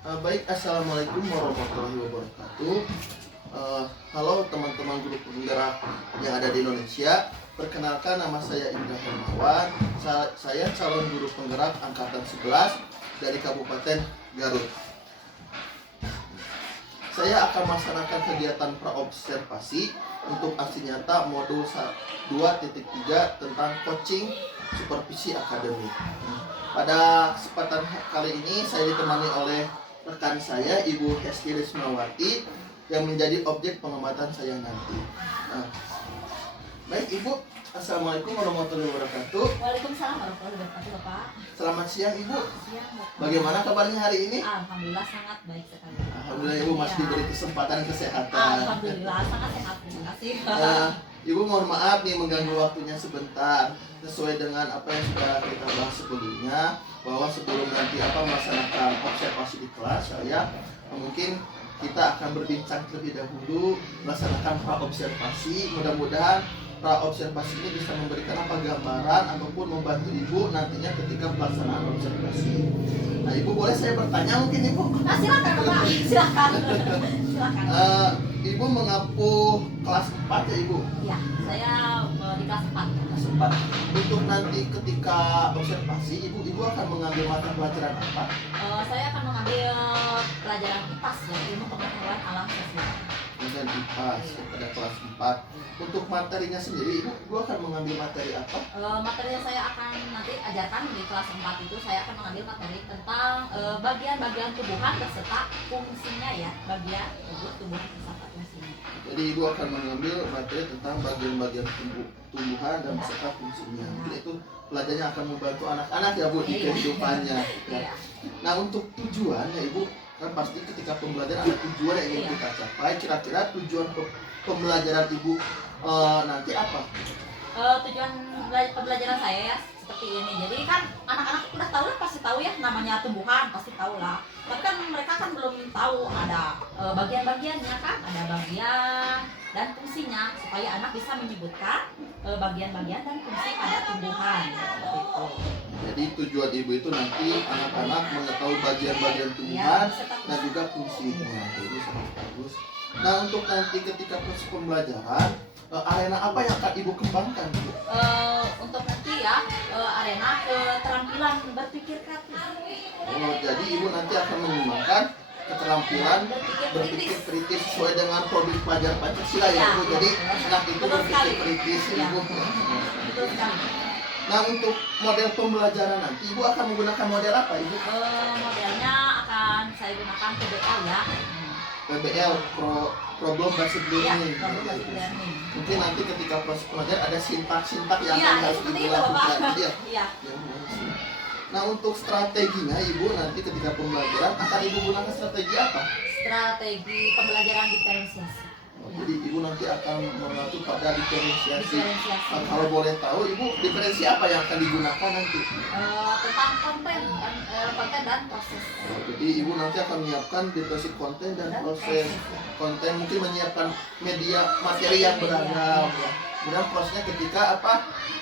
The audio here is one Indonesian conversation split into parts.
Baik, assalamualaikum warahmatullahi wabarakatuh. Halo teman-teman guru penggerak yang ada di Indonesia. Perkenalkan, nama saya Indra Hermawan. Saya calon guru penggerak angkatan 11 dari Kabupaten Garut. Saya akan melaksanakan kegiatan praobservasi untuk aksi nyata modul 2.3 tentang coaching supervisi akademik. Pada kesempatan kali ini saya ditemani oleh rekan saya, Ibu Hesti Rismawati, yang menjadi objek pengamatan saya nanti. Baik Ibu, assalamualaikum warahmatullahi wabarakatuh. Waalaikumsalam warahmatullahi wabarakatuh, Bapak. Selamat siang Ibu. Siang, Bapak. Bagaimana kabarnya hari ini? Alhamdulillah sangat baik sekali. Alhamdulillah Ibu masih diberi kesempatan kesehatan. Alhamdulillah sangat sehat, terima kasih. Ibu mohon maaf nih mengganggu waktunya sebentar. Sesuai dengan apa yang sudah kita bahas sebelumnya, bahwa sebelum nanti melaksanakan observasi di kelas, saya mungkin kita akan berbincang terlebih dahulu melaksanakan praobservasi. Mudah-mudahan praobservasi ini bisa memberikan gambaran ataupun membantu Ibu nantinya ketika pelaksanaan observasi. Nah, Ibu boleh saya bertanya mungkin Ibu? Silakan, Bapak. Silakan. Ibu mengapu kelas 4 ya Ibu? Ya, saya di kelas 4. Kelas 4. Untuk nanti ketika observasi, Ibu akan mengambil mata pelajaran apa? Saya akan mengambil pelajaran IPAS, ya, ilmu pengetahuan alam sosial. Dan IPAS pada kelas 4. Untuk materinya sendiri, Ibu akan mengambil materi apa? Materi yang saya akan nanti ajarkan di kelas 4 itu, saya akan mengambil materi tentang bagian-bagian tubuhan beserta fungsinya, ya, bagian tubuhan beserta fungsinya. Jadi Ibu akan mengambil materi tentang bagian-bagian tumbuhan dan beserta fungsinya. Mungkin itu pelajarannya akan membantu anak-anak ya Bu di kehidupannya. Ya. Nah, untuk tujuannya Ibu, kan pasti ketika pembelajaran ada tujuan yang ingin kita capai. Kira-kira tujuan pembelajaran Ibu nanti apa? Tujuan pembelajaran saya ya seperti ini. Jadi kan anak-anak udah tahu lah, pasti tahu ya namanya tumbuhan, pasti tahu lah. Tapi kan mereka kan belum tahu ada bagian-bagiannya kan, ada bagian dan fungsinya, supaya anak bisa menyebutkan bagian-bagian dan fungsi pada tumbuhan. Seperti itu. Jadi tujuan Ibu itu nanti anak-anak mengetahui bagian-bagian tumbuhan dan juga fungsinya. Jadi sangat bagus. Nah, untuk nanti ketika proses pembelajaran, arena apa yang akan Ibu kembangkan? Untuk nanti ya arena keterampilan berpikir kritis. Jadi Ibu nanti akan mengembangkan keterampilan berpikir kritis sesuai dengan prodi pelajar Pancasila ya Ibu. Jadi anak itu berpikir kritis Ibu. Betul sekali. Nah, untuk model pembelajaran nanti Ibu akan menggunakan model apa Ibu? Modelnya akan saya gunakan PBL ya. PBL, problem based learning. Problem based learning. Mungkin nanti ketika proses pelajaran ada sintak-sintak yang harus seperti Ibu itu, Bapak. lakukan. Iya. Nah, untuk strateginya Ibu nanti ketika pembelajaran akan Ibu gunakan strategi apa? Strategi pembelajaran diferensiasi. Jadi Ibu nanti akan mengacu pada diferensiasi. Diferensiasi. Kalau boleh tahu Ibu diferensi apa yang akan digunakan nanti? Tentang konten dan proses. Jadi Ibu nanti akan menyiapkan diferensi konten dan proses. Konten mungkin menyiapkan media materi yang beragam. Kemudian prosesnya ketika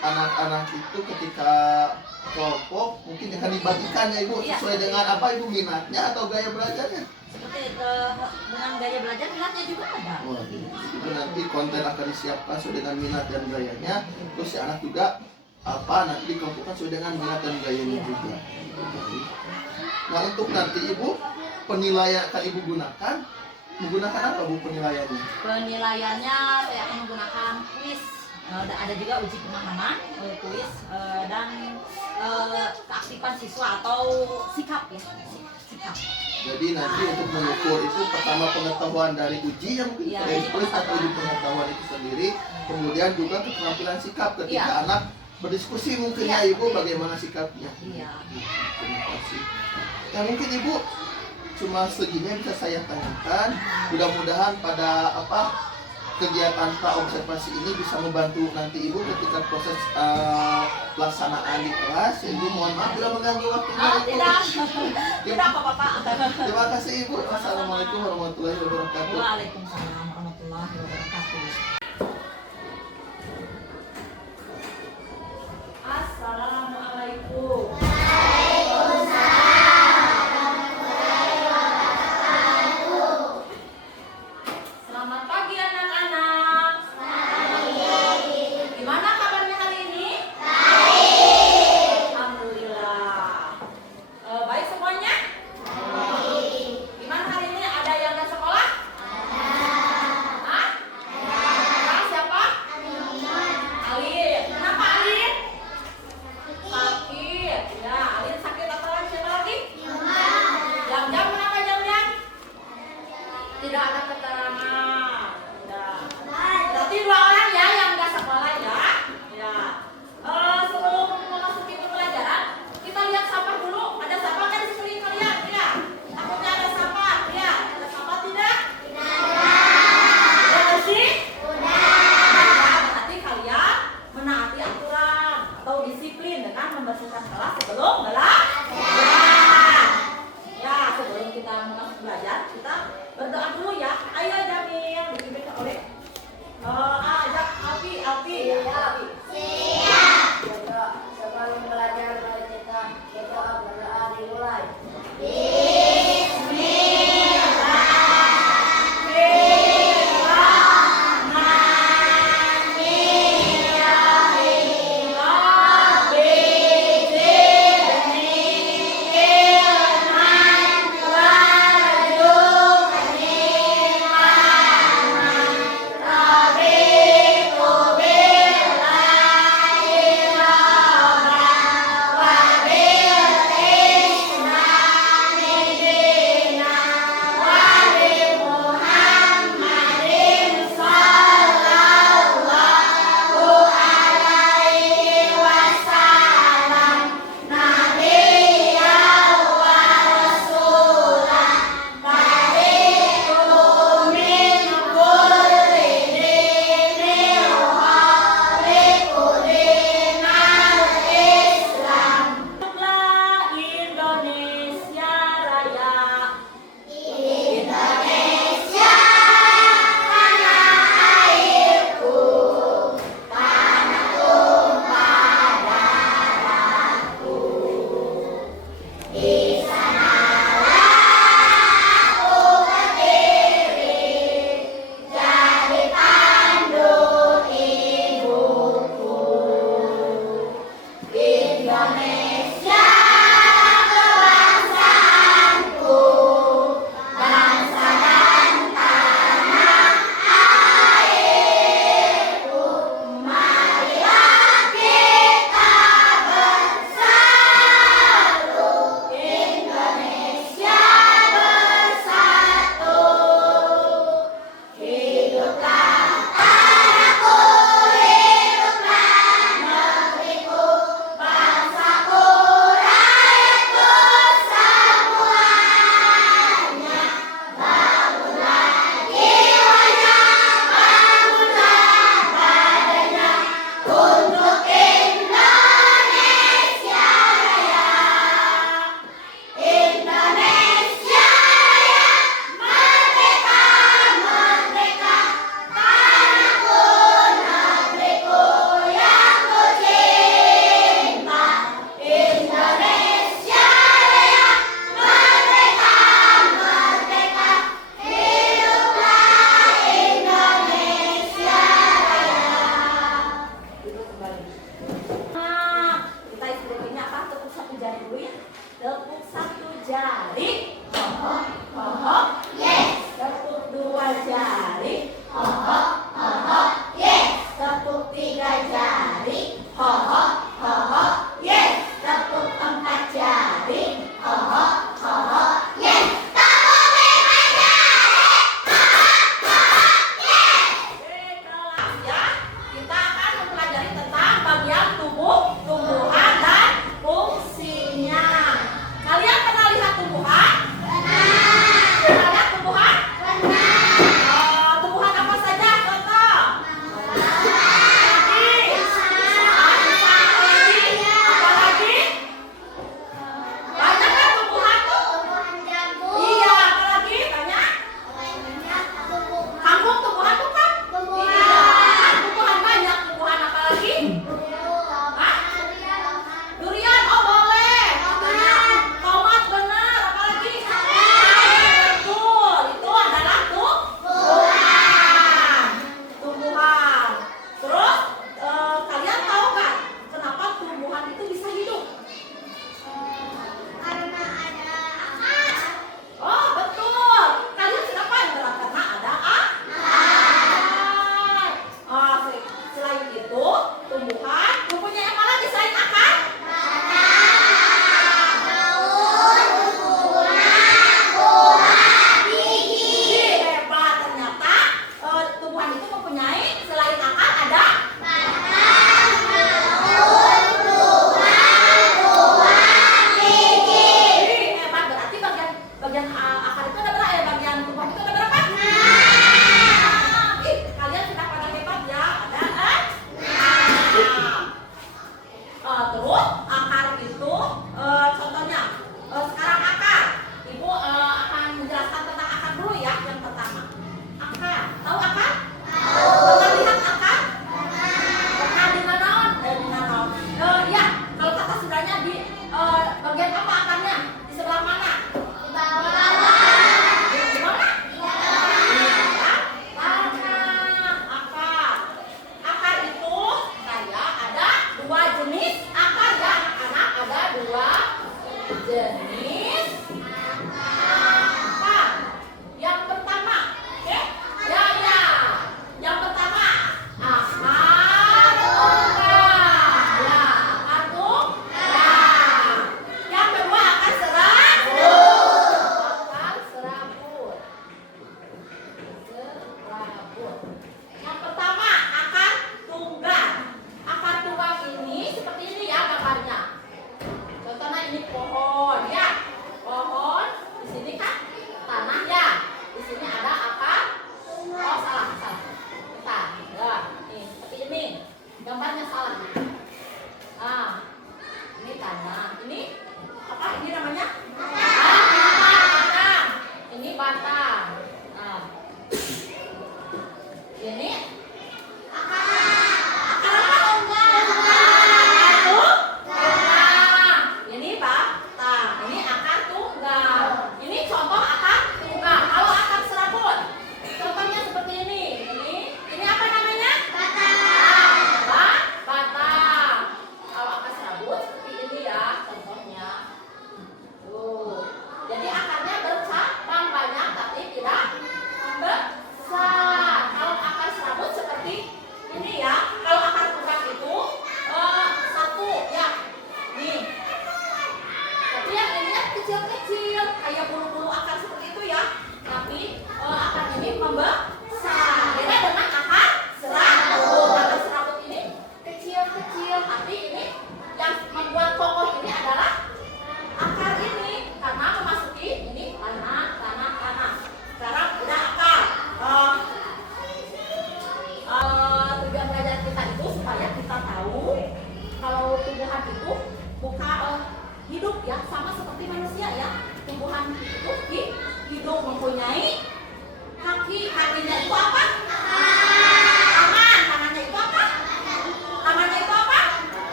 anak-anak itu ketika kelompok mungkin akan dibagikan ya Ibu sesuai dengan apa Ibu minatnya atau gaya belajarnya. Seperti dengan gaya belajar minatnya juga ada. Itu nanti konten akan disiapkan sesuai dengan minat dan gayanya. Terus si anak juga nanti dikelompokkan sesuai dengan minat dan gayanya juga. Nah, untuk nanti Ibu penilaian akan Ibu menggunakan apa Bu penilaiannya? Penilaiannya saya akan menggunakan kuis. Ada juga uji pemahaman, kuis dan keaktifan siswa atau sikap ya. Sikap. Jadi nanti untuk mengukur itu pertama pengetahuan dari uji yang mungkin dari kuis atau uji pengetahuan itu sendiri, kemudian juga keterampilan sikap ketika anak berdiskusi mungkin ya Ibu bagaimana sikapnya. Terima kasih. Ya mungkin Ibu cuma segini yang bisa saya tanyakan. Mudah-mudahan pada kegiatan praobservasi ini bisa membantu nanti Ibu ketika proses pelaksanaan di kelas. Ibu mohon maaf bila mengganggu waktunya Ibu. Tidak apa-apa. Terima kasih Ibu. Wassalamualaikum warahmatullahi wabarakatuh. Waalaikumsalam warahmatullahi wabarakatuh. Assalamualaikum. Waalaikumsalam warahmatullahi wabarakatuh. Selamat pagi anak-anak. Gimana kabarnya hari ini? Alhamdulillah. Baik semuanya? Gimana hari ini? Ada yang nggak sekolah? Hah? Siapa? Alin. Kenapa Alin? Sakit. Ya, Alin sakit apa lagi? Siapa lagi? Jam-jam kenapa jam-jam? Tidak ada keterangan. Ya. Berarti 2 orang ya yang nggak sekolah ya. Ya. Sebelum memasuki pembelajaran, kita lihat sampah dulu. Ada sampah kan di sekeliling kalian? Ya. Takutnya ada sampah. Ya. Ada sampah tidak? Udah bersih? Ya, berarti kalian menaati aturan atau disiplin dengan membersihkan kelas sebelum belajar. Ya, sebelum kita masuk belajar, kita berdoa dulu ya. Ayo Jamil, dipimpin oleh ajak Alfi. Sebelum belajar mari kita berdoa dimulai. Indonesia Raya. Kita ini apa? Tepuk 1 jari dulu ya. Tepuk 1 jari. Yes. Tepuk 2 jari. Yes. Tepuk 3 jari. Yes. Tepuk 4 jari. Yes. Ya, kita akan mempelajari tentang bagian tubuh, tumbuhan dan fungsinya. Kalian pernah lihat tumbuhan? Pernah lihat tumbuhan? Tumbuhan apa saja?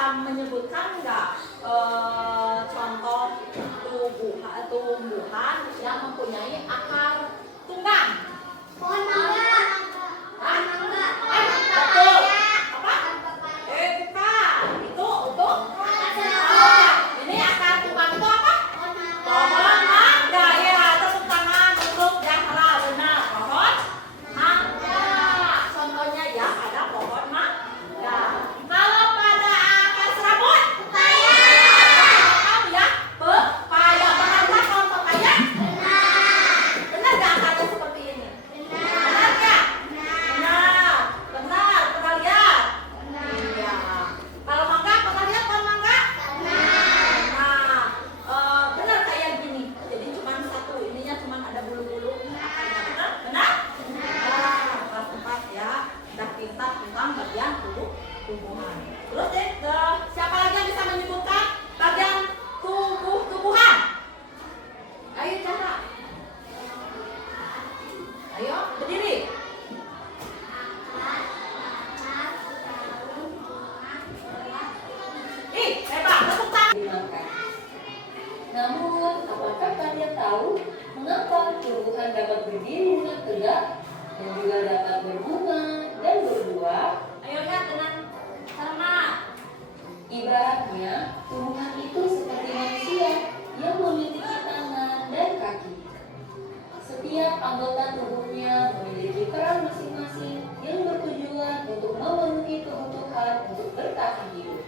bisa menyebutkan nggak contoh tumbuhan yang mempunyai akar tunggang? Pohon mangga. Hah? Pohon mangga. Betul. Apa? Bukan. Itu untuk ini akar tunggang itu apa? Pohon mangga. Ya, tepuk tangan untuk yang salah. Benar. Pohon mangga. Contohnya ya ada pohon mangga. Kalau pada akar serabut, pepaya. Tahu ya? Pepaya. Benar pohon pepaya? Benar nggak akarnya seperti ini? Benar nggak? Benar. Benar. Pernah lihat? Iya. Kalau mangga pernah lihat pohon mangga? Nah, benar kayak gini. Jadi cuma satu, ininya cuma ada bulu-bulu akarnya. Benar? Benar? Kelas 4 ya. Udah pintar tentang bagian tumbuhan. Terus deh, siapa lagi yang bisa menyebutkan bagian tumbuhan? Ayo Chandra. Ayo berdiri. Ih, hebat, tepuk tangan. Dimakan. Namun, apakah kalian tahu mengapa tumbuhan dapat berdiri dengan tegak dan juga dapat berbunga dan berbuah? Ayo lihat dengan cermat. Ibaratnya, tumbuhan itu seperti manusia yang memiliki tangan dan kaki. Setiap anggota tubuhnya memiliki peran masing-masing yang bertujuan untuk memenuhi kebutuhan untuk bertahan hidup.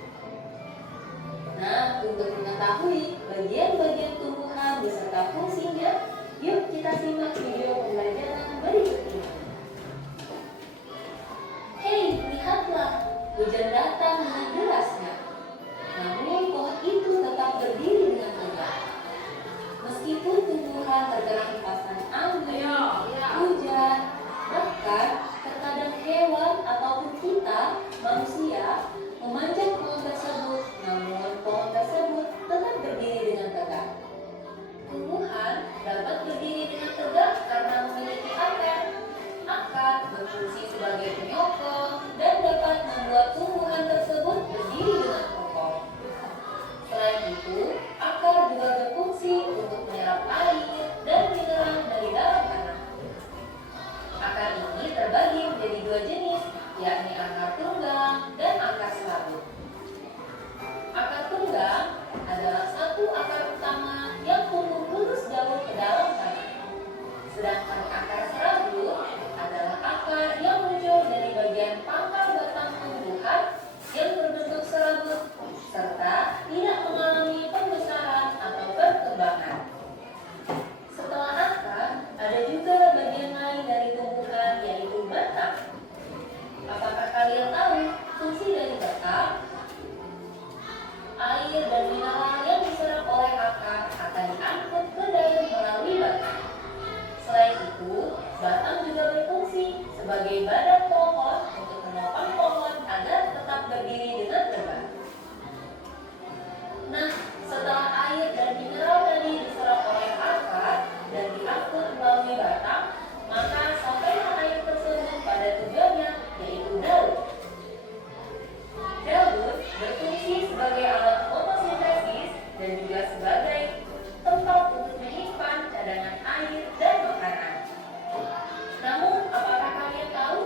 Nah, untuk mengetahui bagian-bagian tumbuhan beserta fungsinya, yuk kita simak video pembelajaran berikut ini. Hei, lihatlah, hujan datang dengan derasnya. Namun pohon itu tetap berdiri dengan tegak. Meskipun tumbuhan terkena hempasan angin, hujan, bahkan terkadang hewan ataupun kita, manusia, memanjat pohon tersebut, namun pohon tersebut tetap berdiri dengan tegak. Tumbuhan dapat berdiri dengan tegak karena memiliki akar. Akar berfungsi sebagai penyokong dan dapat membuat tumbuhan tersebut berdiri dengan kokoh. Selain itu, akar juga berfungsi untuk menyerap air dan mineral dari dalam tanah. Akar ini terbagi menjadi dua jenis, yakni akar tunggang dan akar serabut. Akar tunggang adalah satu akar utama yang tumbuh lurus jauh ke dalam tanah. Sedangkan akar serabut adalah akar yang muncul dari bagian pangkal batang tumbuhan yang berbentuk serabut serta tidak mengalami pembesaran atau perkembangan. Setelah akar, ada juga bagian lain dari tumbuhan yaitu batang. Apakah kalian tahu fungsi dari batang? Air dan mineral yang diserap oleh akar akan diangkut ke daun melalui batang. Selain itu, batang juga berfungsi sebagai badan pohon untuk menopang pohon agar tetap berdiri dengan tegak. Nah, setelah air dan mineral tadi diserap oleh akar dan diangkut melalui batang, maka sampailah air tersebut pada tujuannya, yaitu daun. Daun berfungsi sebagai alat fotosintesis dan juga sebagai tempat untuk menyimpan cadangan air dan makanan. Namun, apakah kalian tahu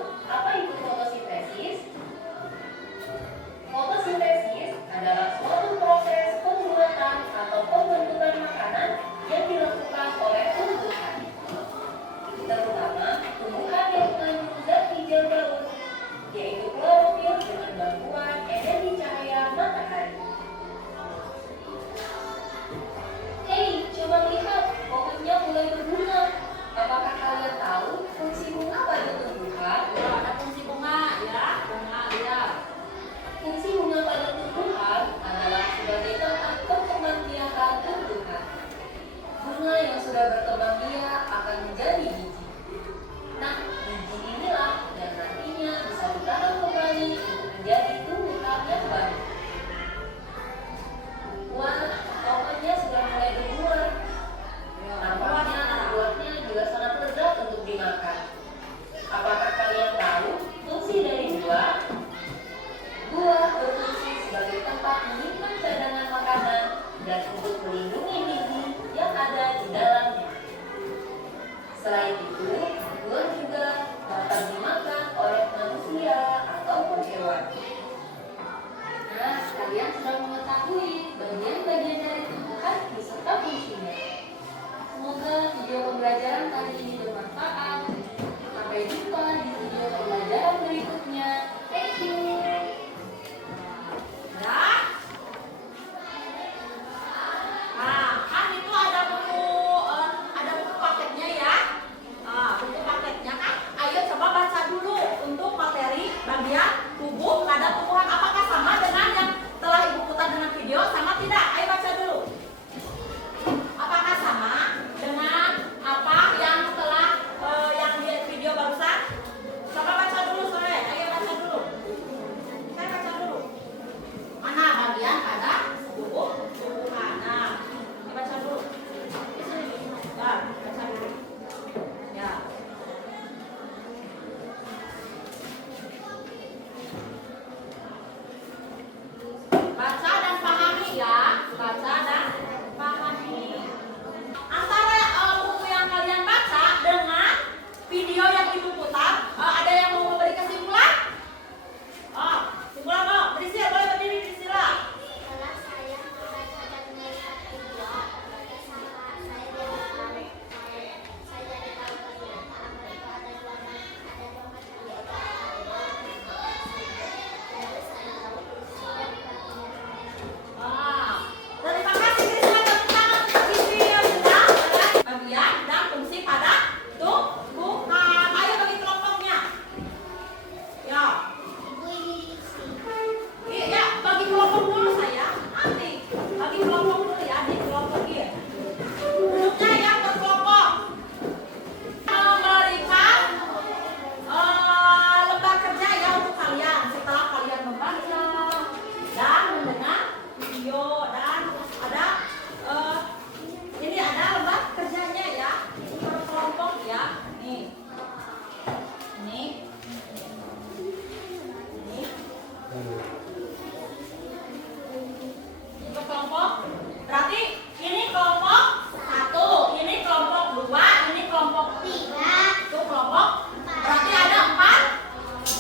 video dan ada ini ada lembar kerjanya ya, per kelompok ya. Nih. Ini. Ini. Untuk kelompok berarti ini kelompok 1, ini kelompok 2, ini kelompok 3, itu kelompok berarti ada 4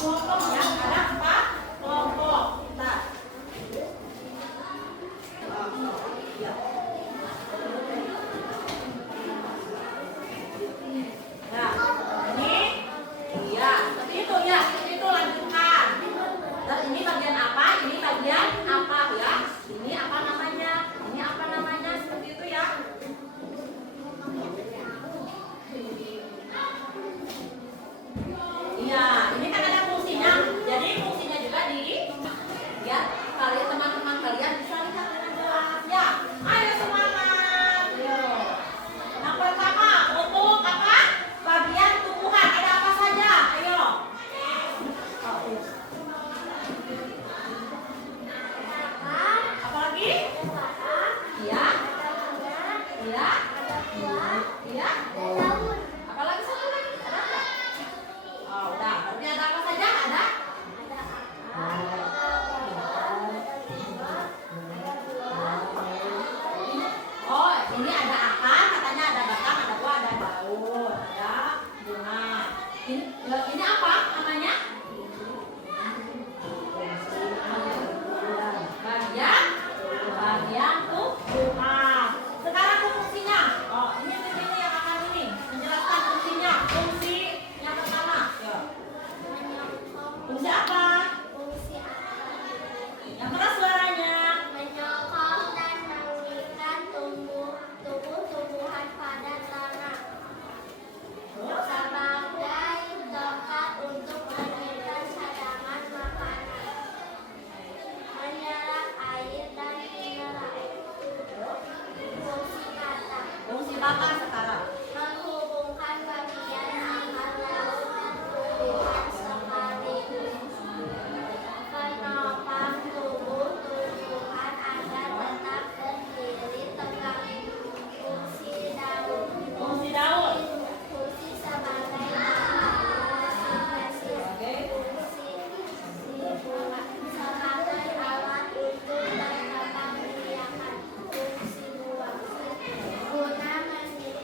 kelompok ya, ada 4 kelompok. Nah. Ya. Nah, ini iya, seperti itu ya, seperti itu lanjutkan. Dan ini bagian apa? Ini bagian apa ya? Ini apa namanya? Ini apa namanya? Seperti itu ya. Iya, ini kan ada fungsinya. Jadi fungsinya juga di ya, kalian teman-teman kalian bisa lihat dengan jelas ya. Ayo semangat. Yo. Yang pertama untuk apa? Bagian tumbuhan ada apa saja? Ayo. Oh, iya. Apa lagi? Iya. Iya. Iya. Apa lagi satu lagi? Ada apa? Oh, udah. Berarti ada apa saja? Ada? Oh, ini ada akar, katanya ada batang, ada buah, ada daun, ada bunga. Ini apa namanya? Bagian tumbuhan. Sekarang fungsinya. Oh, ini yang akan ini menjelaskan fungsinya. Fungsi yang pertama. Ya. Fungsi apa? Yang keras suaranya. Menyokong dan mengikat tumbuh-tumbuhan pada tanah. Sebagai tempat untuk menyimpan cadangan makanan. Menyerap air dan mineral. Fungsi batang. Fungsi batang sekarang. Menghubungkan bagian akar daun dan tumbuhan sekaligus. Menopang tumbuh-tumbuhan agar tetap berdiri tegak. Fungsi daun. Fungsi daun. Fungsi sebagai fotosintesис. Fungsi bunga sebagai alat untuk berkembang biakan. Fungsi buah guna menyimpan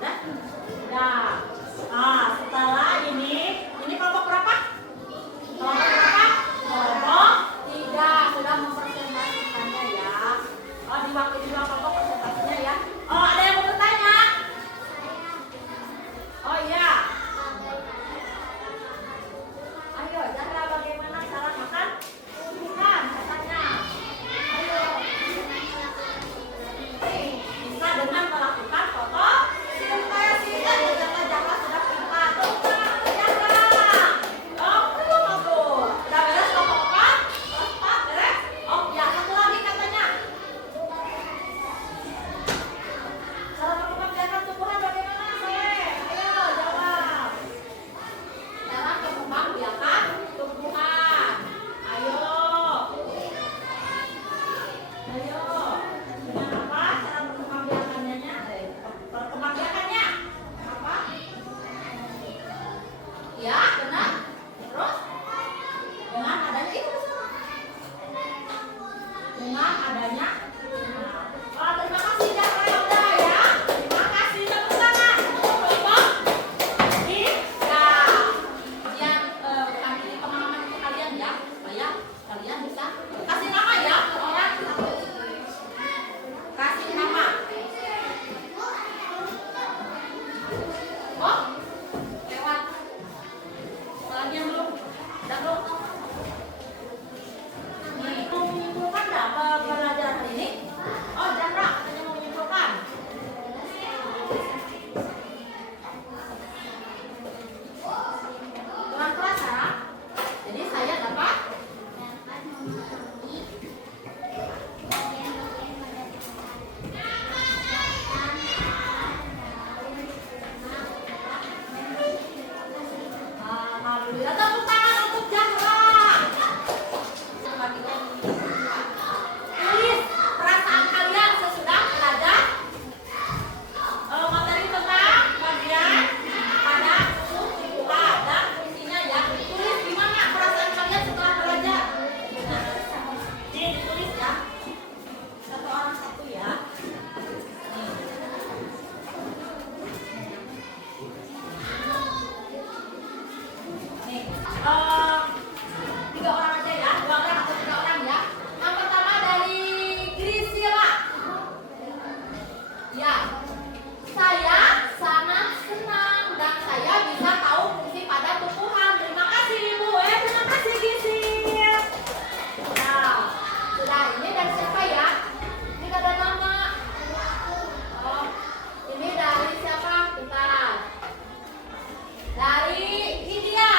Udah? Udah. Ah, setelah ini kelompok berapa? Kelompok berapa? Kelompok 3 sudah mempresentasikannya ya. Oh, diwakili dua kelompok presentasinya ya. Oh, ada yang mau bertanya? Oh iya. Ayo, Zahra, bagaimana cara makan tumbuhan katanya? Ayo. Bisa dengan melakukan fotosintesi. Ternyata Zahra sudah pintar. Tepuk tangan untuk Zahra. Oh, bagus. Udah beres kelompok 4? Kelompok 4 beres? Oh ya, satu lagi katanya. Cara mengembangkan tumbuhan bagaimana, Soleh? Ayo, jawab. Cara mengembangkan tumbuhan. Ayo. Ayo. Dengan apa cara mengembangkannya? Perkembangkannya. Apa? Ya, benar. Terus? Dengan adanya itu sama. Dengan adanya. Nah. Oh, terima kasih Zahra udah ya. Terima kasih, tepuk tangan untuk kelompok 3. Kemudian kami pemahaman untuk kalian ya, supaya kalian bisa kasih nama ya ke orang satu. Kasih nama. Oh, lewat. Kalian belum? Udah belum? Nih, mau menyimpulkan nggak pelajaran hari ini? Oh, Zahra katanya mau menyimpulkan. Tuan kelas ya. Jadi saya dapat alhamdulillah, tepuk tangan untuk Zahra. Tulis perasaan kalian sesudah belajar materi tentang bagian pada tumbuhan dan fungsinya ya. Tulis gimana perasaan kalian setelah belajar. Ini ditulis ya. Satu orang satu ya. Nih. 3 orang aja ya, 2 orang atau 3 orang ya. Yang pertama dari Grisila. Ya, saya sangat senang dan saya bisa tahu fungsi pada tumbuhan. Terima kasih Ibu. Terima kasih Gisil. Nah, sudah. Ini dari siapa ya? Ini gak ada nama. Oh, ini dari siapa? Bentar. Dari India.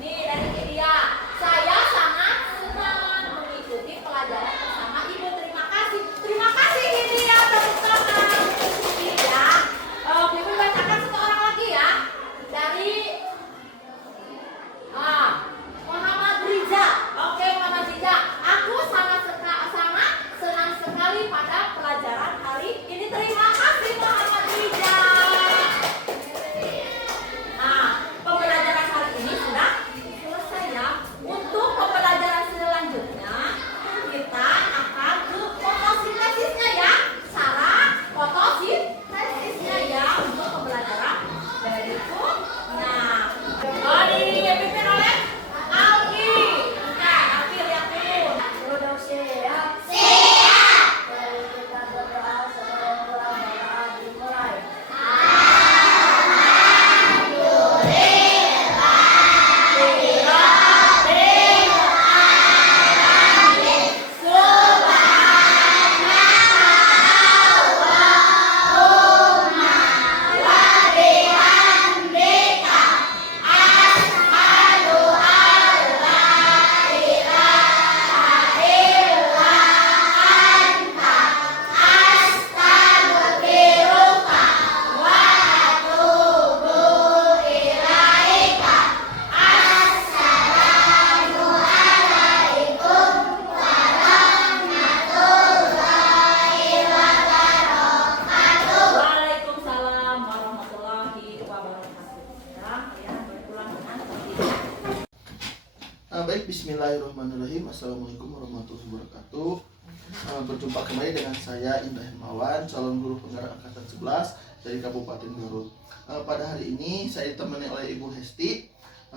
Nih, dari India. Saya sangat senang mengikuti pelajaran bersama Ibu. Terima kasih. Terima kasih India. Tepuk tangan. India. Ibu bacakan satu orang lagi ya. Dari Muhammad Riza. Oke, Muhammad Riza. Aku sangat senang sekali pada pelajaran hari ini. Terima kasih Muhammad Riza. Nah, pembelajaran hari ini sudah selesai ya. Untuk pembelajaran selanjutnya kita akan ke fotosintesisnya ya. Cara fotosintesisnya ya untuk pembelajaran berikut. Nah, dipimpin oleh Alki. Nah, Alki lihat dulu. Sudah siap? Siap. Mari kita berdoa sebelum pelajaran dimulai. Waalaikumsalam warahmatullahi wabarakatuh. Sekarang kalian berulang dengan tertib. Baik, bismillahirrahmanirrahim. Assalamualaikum warahmatullahi wabarakatuh. Berjumpa kembali dengan saya Indah Hermawan, calon guru penggerak angkatan 11 dari Kabupaten Garut. Pada hari ini saya ditemani oleh Ibu Hesti.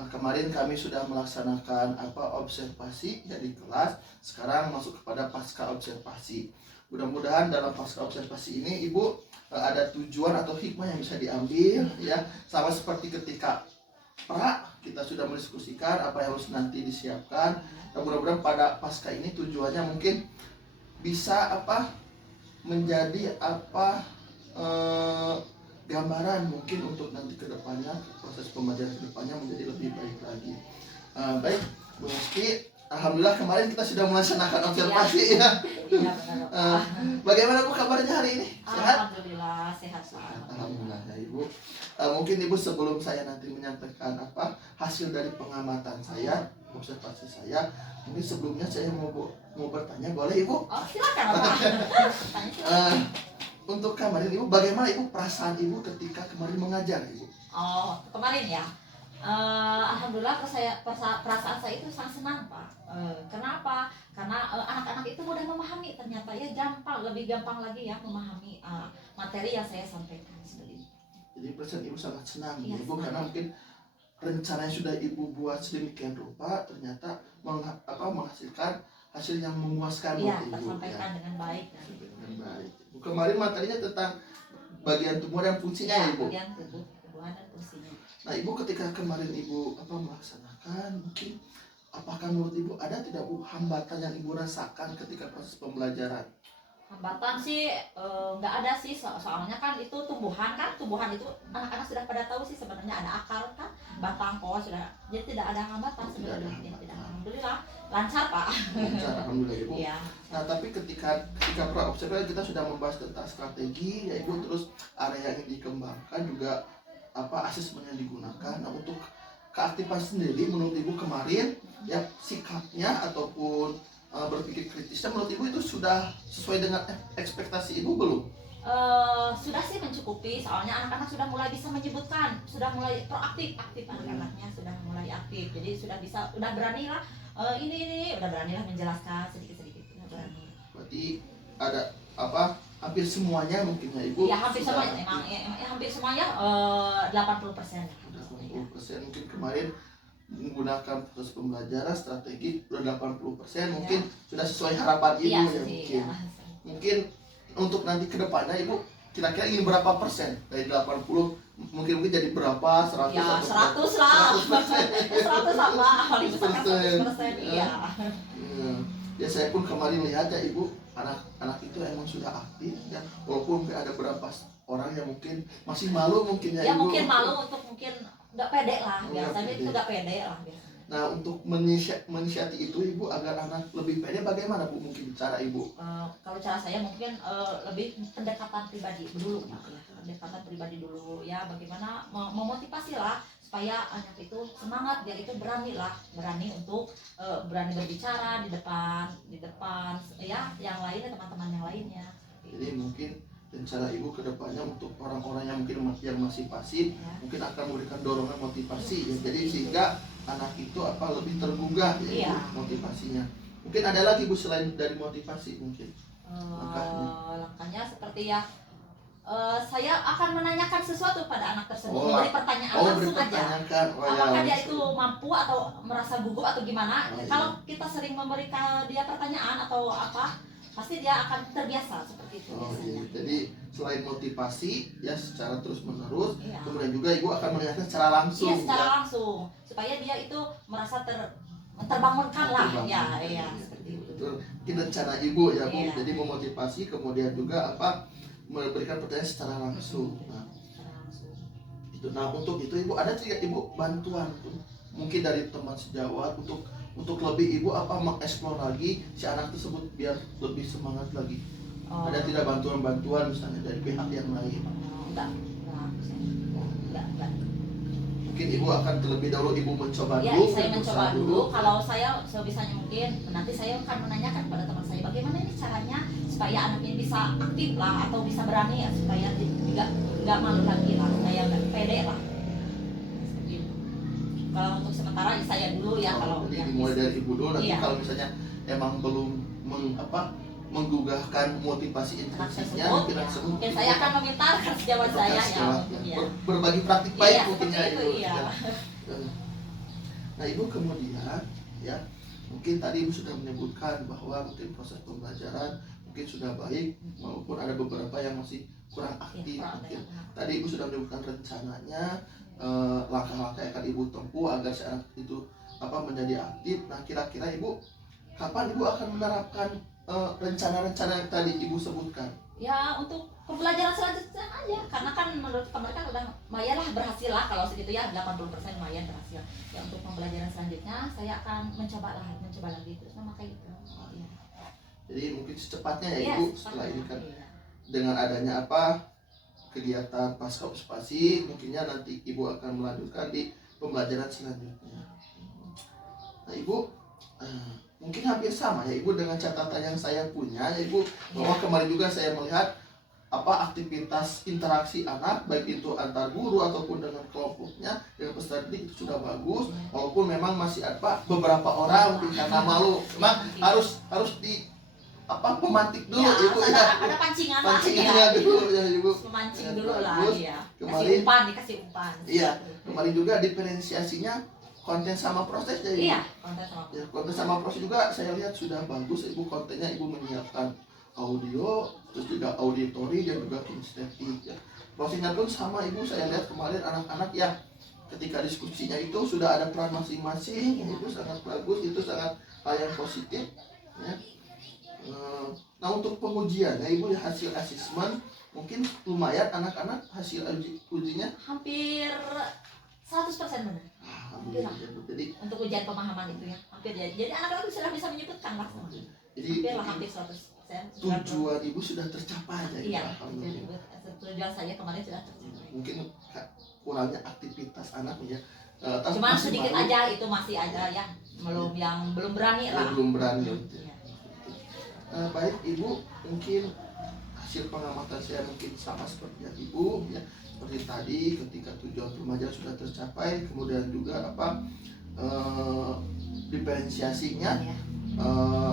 Kemarin kami sudah melaksanakan observasi ya di kelas. Sekarang masuk kepada pasca observasi. Mudah-mudahan dalam pasca observasi ini Ibu ada tujuan atau hikmah yang bisa diambil ya, sama seperti ketika kita sudah mendiskusikan apa yang harus nanti disiapkan. Dan mudah-mudahan pada pasca ini tujuannya mungkin bisa menjadi gambaran mungkin untuk nanti kedepannya, proses pembelajaran kedepannya menjadi lebih baik lagi. Baik Bu Hesti, alhamdulillah kemarin kita sudah melaksanakan observasi ya. Iya benar. Bagaimana Bu kabarnya hari ini? Sehat? Alhamdulillah sehat selalu. Alhamdulillah ya Ibu. Mungkin Ibu sebelum saya nanti menyampaikan hasil dari pengamatan saya, observasi saya, mungkin sebelumnya saya mau bertanya, boleh Ibu? Oh silakan Bapak. Tanya silakan. Untuk kemarin Ibu, bagaimana Ibu perasaan Ibu ketika kemarin mengajar Ibu? Oh kemarin ya. Alhamdulillah perasaan saya itu sangat senang Pak. Kenapa? Karena anak-anak itu mudah memahami, ternyata ya lebih gampang lagi ya memahami materi yang saya sampaikan seperti ini. Jadi perasaan Ibu sangat senang Iya, Ibu, senang. karena mungkin rencana yang sudah Ibu buat sedemikian rupa ternyata menghasilkan hasil yang memuaskan Iya, buat Ibu. tersampaikan dengan baik. Dengan baik. Ibu, kemarin materinya tentang bagian tubuh dan fungsinya ya Ibu. Bagian tubuhan dan fungsinya. Nah Ibu, ketika kemarin Ibu melaksanakan, mungkin apakah menurut Ibu ada tidak Bu hambatan yang Ibu rasakan ketika proses pembelajaran? Hambatan sih nggak ada sih, soalnya kan itu tumbuhan itu anak-anak sudah pada tahu sih sebenarnya ada akar kan, batang pohon sudah, jadi tidak ada hambatan Tidak ada sebenarnya. hambatan. Alhamdulillah lancar Pak. Lancar, alhamdulillah Ibu. Iya. Nah tapi ketika pra-observasi kita sudah membahas tentang strategi ya Ibu, terus area yang dikembangkan juga asesmen yang digunakan. Nah untuk keaktifan sendiri menurut Ibu kemarin ya, sikapnya ataupun berpikir kritisnya menurut Ibu itu sudah sesuai dengan ekspektasi Ibu belum? Sudah sih mencukupi, soalnya anak-anak sudah mulai bisa menyebutkan, sudah mulai proaktif, anak-anaknya sudah mulai aktif, jadi udah berani lah ini udah berani lah menjelaskan sedikit-sedikit, udah berani. Berarti ada hampir semuanya mungkin ya Ibu? Ya hampir sudah semuanya, hampir semuanya 80%. 80% mungkin kemarin menggunakan proses pembelajaran strategi udah 80%, mungkin sudah sesuai harapan Ibu Iya ya sih, mungkin. ya. Mungkin untuk nanti kedepannya Ibu kira-kira ingin berapa persen dari 80 mungkin jadi berapa, 100 Ya atau 100 lah. 100%. 100 sama, paling besar kan 100%. Iya. Ya saya pun kemarin lihat ya Ibu, anak-anak itu emang sudah aktif ya, walaupun mungkin ada beberapa orang yang mungkin masih malu mungkin ya Ya Ibu. mungkin malu untuk nggak pede lah, Nggak biasanya pede. itu nggak pede lah biasanya. Nah untuk menyiasati itu Ibu agar anak lebih pede, bagaimana Bu mungkin cara Ibu? Kalau cara saya mungkin lebih pendekatan pribadi dulu Pak, ya. Pendekatan pribadi dulu ya, bagaimana memotivasi lah supaya anak itu semangat, dia itu berani untuk berani berbicara di depan ya yang lainnya, teman-teman yang lainnya. Jadi mungkin rencana Ibu kedepannya untuk orang-orang yang mungkin yang masih pasif Ya. mungkin akan memberikan dorongan motivasi ya, jadi sehingga anak itu lebih tergugah ya Iya. Ibu, motivasinya. Mungkin ada lagi Bu selain dari motivasi mungkin? Langkahnya seperti ya, saya akan menanyakan sesuatu pada anak tersebut, memberi pertanyaan langsung aja. berpertanyakan. Apakah dia langsung. itu mampu atau merasa gugup atau gimana? Oh, iya. Kalau kita sering memberikan dia pertanyaan atau pasti dia akan terbiasa seperti itu Oh, biasanya. iya. Jadi selain motivasi ya secara terus menerus, Iya. kemudian juga Ibu akan melihatnya secara langsung. Iya, secara ya. langsung supaya dia itu merasa terbangunkan lah. Terbangun. Ya, iya seperti itu. Betul. Mungkin rencana Ibu ya Bu. Iya. Jadi memotivasi kemudian juga memberikan pertanyaan secara langsung. Nah, Secara langsung. itu. Nah untuk itu Ibu ada tidak Ibu bantuan tuh? Mungkin dari teman sejawat untuk lebih Ibu mengeksplor lagi si anak tersebut biar lebih semangat lagi. Oh, Ada tidak bantuan-bantuan misalnya dari pihak yang lain? enggak. Enggak. Mungkin Ibu akan terlebih dahulu Ibu mencoba Ya, dulu. saya berusaha mencoba dulu. Kalau saya sebisanya mungkin nanti saya akan menanyakan kepada teman saya bagaimana ini caranya supaya anak ini bisa aktif lah atau bisa berani ya, supaya nggak malu lagi lah, supaya nggak pede lah. Seperti itu. Kalau untuk sementara saya dulu ya, kalau Jadi yang dimulai dari Ibu dulu, nanti Iya. kalau misalnya emang belum menggugahkan motivasi Anak intrinsiknya tersebut, mungkin ya. tersebut Mungkin saya akan meminta rekan sejawat saya ya. Ya. berbagi praktik baik Iya, mungkin ya seperti ibu. itu, iya. Nah ibu kemudian ya mungkin tadi ibu sudah menyebutkan bahwa mungkin proses pembelajaran mungkin sudah baik maupun ada beberapa yang masih kurang aktif. kurang Mungkin aktif. tadi ibu sudah menyebutkan rencananya, langkah-langkah yang akan ibu tempuh agar si anak itu menjadi aktif. Nah kira-kira ibu kapan ibu akan menerapkan rencana-rencana yang tadi ibu sebutkan? Ya untuk pembelajaran selanjutnya aja, karena kan menurut mereka udah lumayan lah berhasil lah kalau segitu ya 80% lumayan berhasil. Ya untuk pembelajaran selanjutnya saya akan mencoba lagi terus sama kayak gitu. Iya. Jadi mungkin secepatnya ya Iya, ibu secepatnya. setelah ini kan Iya. dengan adanya kegiatan pasca observasi mungkinnya nanti ibu akan melanjutkan di pembelajaran selanjutnya. Nah ibu mungkin hampir sama ya ibu dengan catatan yang saya punya ya ibu, bahwa kemarin juga saya melihat aktivitas interaksi anak baik itu antar guru ataupun dengan kelompoknya dengan peserta didik itu sudah bagus, walaupun memang masih ada beberapa orang mungkin karena malu memang harus di memantik dulu Ya, ibu harus ya ada pancingan lah. pancingannya Iya. dulu ya ibu. Memancing Ya, dulu lah bagus. ya. Kemarin- Dikasih umpan. Iya, kemarin juga diferensiasinya konten sama proses ya ibu. Iya, konten sama. Ya, konten sama proses juga saya lihat sudah bagus ibu, kontennya ibu menyiapkan audio terus juga auditori dan juga kinestetik ya. Prosesnya pun sama ibu, saya lihat kemarin anak-anak ya ketika diskusinya itu sudah ada peran masing-masing ya, itu sangat bagus, itu sangat hal yang positif ya. Nah untuk pengujian ya ibu, hasil asesmen mungkin lumayan anak-anak hasil ujinya Hampir 100% benar. alhamdulillah ya, Bu. Jadi Untuk ujian pemahaman itu ya. Hampir ya. Jadi anak-anak sudah bisa menyebutkan lah semua. jadi Hampir lah, mungkin hampir 100%. tujuan ibu sudah tercapai ya Iya, alhamdulillah. tujuan saya kemarin sudah tercapai. Mungkin kurangnya aktivitas anak ya. Cuman masih sedikit malu, aja itu masih ada ya, belum berani lah. belum berani. Iya. Baik ibu, mungkin hasil pengamatan saya mungkin sama seperti yang ibu ya, seperti tadi ketika tujuan pembelajaran sudah tercapai, kemudian juga diferensiasinya, Iya.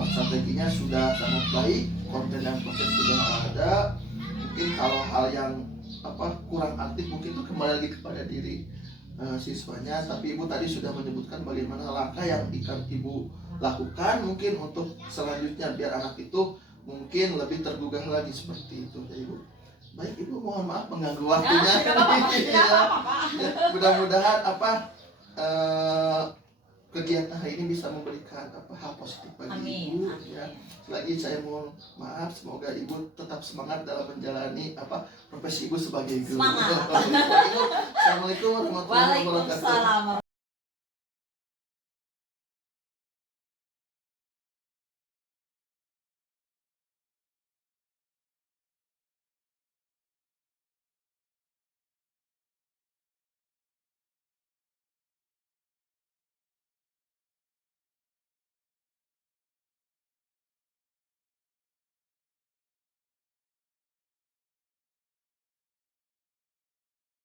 strateginya sudah sangat baik, konten dan proses sudah ada. Mungkin kalau hal yang kurang aktif mungkin itu kembali lagi kepada diri siswanya, tapi ibu tadi sudah menyebutkan bagaimana langkah yang ibu lakukan mungkin untuk selanjutnya biar anak itu mungkin lebih tergugah lagi seperti itu ya ibu. Baik ibu, mohon maaf mengganggu waktunya. Tidak apa-apa. Ya, mudah-mudahan kegiatan hari ini bisa memberikan hal positif bagi Amin. ibu Amin. ya. Lagi saya mohon maaf, semoga ibu tetap semangat dalam menjalani profesi ibu sebagai guru. Semangat. Assalamualaikum warahmatullahi wabarakatuh. Waalaikumsalam.